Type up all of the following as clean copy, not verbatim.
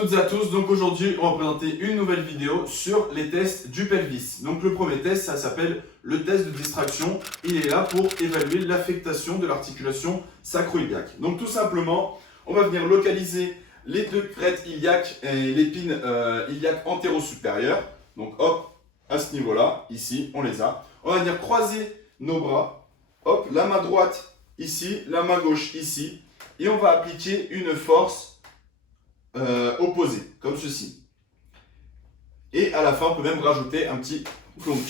toutes et à tous, donc aujourd'hui on va présenter une nouvelle vidéo sur les tests du pelvis. Donc le premier test, ça s'appelle le test de distraction. Il est là pour évaluer l'affectation de l'articulation sacro-iliaque. Donc tout simplement, on va venir localiser les deux crêtes iliaques et l'épine iliaque antéro-supérieure. Donc hop, à ce niveau-là, ici, on les a. On va venir croiser nos bras. Hop, la main droite ici, la main gauche ici. Et on va appliquer une force opposé, comme ceci. Et à la fin, on peut même rajouter un petit plonk.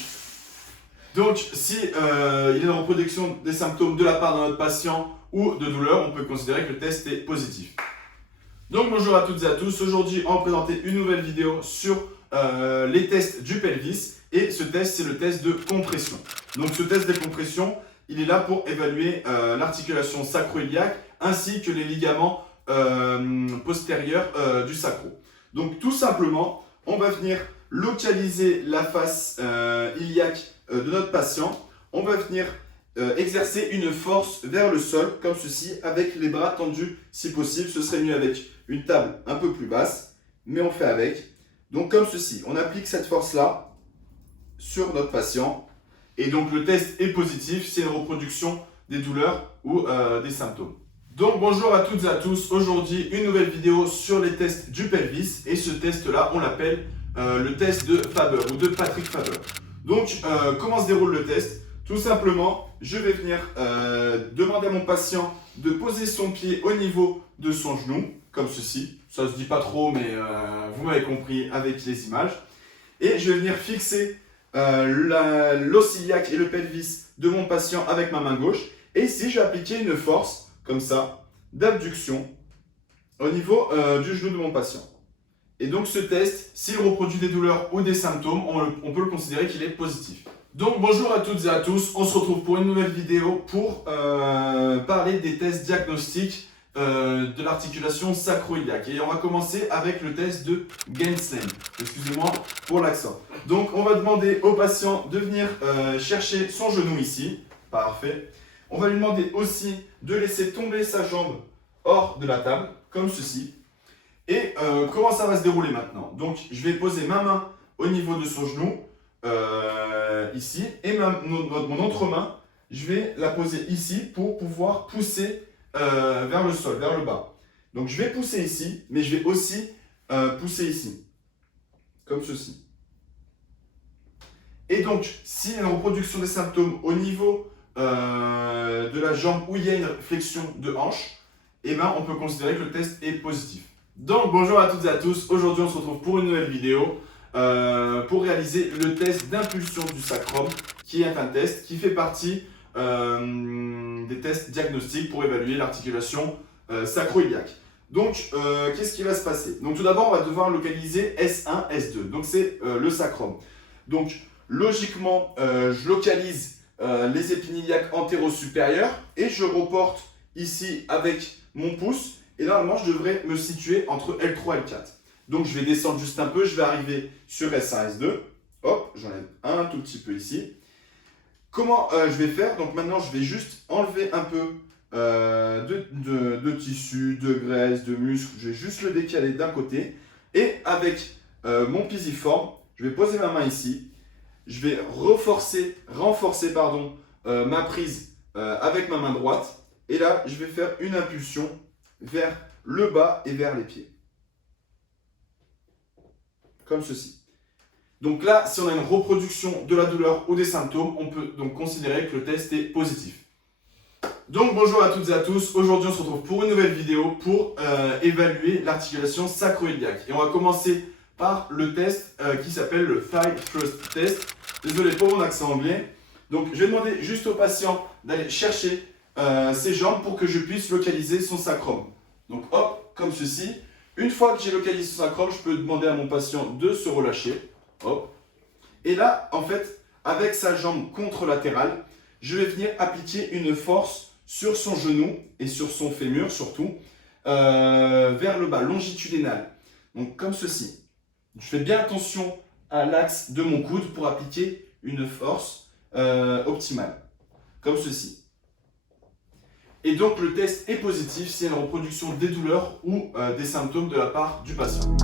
Donc, si il y a une reproduction des symptômes de la part de notre patient ou de douleur, on peut considérer que le test est positif. Donc, bonjour à toutes et à tous. Aujourd'hui, on va présenter une nouvelle vidéo sur les tests du pelvis. Et ce test, c'est le test de compression. Donc, ce test de compression, il est là pour évaluer l'articulation sacro-iliaque ainsi que les ligaments postérieure du sacro. Donc tout simplement, on va venir localiser la face iliaque de notre patient. On va venir exercer une force vers le sol, comme ceci, avec les bras tendus si possible. Ce serait mieux avec une table un peu plus basse, mais on fait avec. Donc comme ceci, on applique cette force-là sur notre patient. Et donc le test est positif, c'est une reproduction des douleurs ou des symptômes. Donc bonjour à toutes et à tous, aujourd'hui une nouvelle vidéo sur les tests du pelvis et ce test là on l'appelle le test de Faber ou de Patrick Faber. Donc comment se déroule le test? Tout simplement je vais venir demander à mon patient de poser son pied au niveau de son genou comme ceci, ça se dit pas trop mais vous m'avez compris avec les images et je vais venir fixer l'os iliaque et le pelvis de mon patient avec ma main gauche et ici je vais appliquer une force comme ça, d'abduction au niveau du genou de mon patient. Et donc ce test, s'il reproduit des douleurs ou des symptômes, on peut le considérer qu'il est positif. Donc bonjour à toutes et à tous, on se retrouve pour une nouvelle vidéo pour parler des tests diagnostiques de l'articulation sacro-iliaque. Et on va commencer avec le test de Genslen. Excusez-moi pour l'accent. Donc on va demander au patient de venir chercher son genou ici. Parfait. On va lui demander aussi de laisser tomber sa jambe hors de la table, comme ceci. Et comment ça va se dérouler maintenant? Donc, je vais poser ma main au niveau de son genou, ici, et mon autre main, je vais la poser ici pour pouvoir pousser vers le sol, vers le bas. Donc, je vais pousser ici, mais je vais aussi pousser ici, comme ceci. Et donc, s'il y a une reproduction des symptômes au niveau de la jambe où il y a une flexion de hanche, et ben on peut considérer que le test est positif. Donc bonjour à toutes et à tous, aujourd'hui on se retrouve pour une nouvelle vidéo pour réaliser le test d'impulsion du sacrum, qui est un test qui fait partie des tests diagnostiques pour évaluer l'articulation sacro-iliaque. Donc qu'est-ce qui va se passer? Donc tout d'abord on va devoir localiser S1, S2, donc c'est le sacrum. Donc logiquement je localise les épines iliaques antéro-supérieures et je reporte ici avec mon pouce et normalement je devrais me situer entre L3 et L4. Donc je vais descendre juste un peu, je vais arriver sur S1, S2. Hop, j'enlève un tout petit peu ici. Comment je vais faire? Donc maintenant je vais juste enlever un peu de tissu, de graisse, de muscle. Je vais juste le décaler d'un côté et avec mon pisiforme, je vais poser ma main ici. Je vais renforcer ma prise avec ma main droite. Et là, je vais faire une impulsion vers le bas et vers les pieds. Comme ceci. Donc là, si on a une reproduction de la douleur ou des symptômes, on peut donc considérer que le test est positif. Donc bonjour à toutes et à tous. Aujourd'hui, on se retrouve pour une nouvelle vidéo pour évaluer l'articulation sacro-iliaque. Et on va commencer par le test qui s'appelle le Thigh Thrust Test. Désolé pour mon accent anglais. Donc je vais demander juste au patient d'aller chercher ses jambes pour que je puisse localiser son sacrum. Donc hop, comme ceci. Une fois que j'ai localisé son sacrum, je peux demander à mon patient de se relâcher. Hop. Et là, en fait, avec sa jambe contralatérale, je vais venir appliquer une force sur son genou et sur son fémur surtout, vers le bas, longitudinal. Donc comme ceci. Je fais bien attention à l'axe de mon coude pour appliquer une force optimale, comme ceci. Et donc le test est positif s'il y a une reproduction des douleurs ou des symptômes de la part du patient.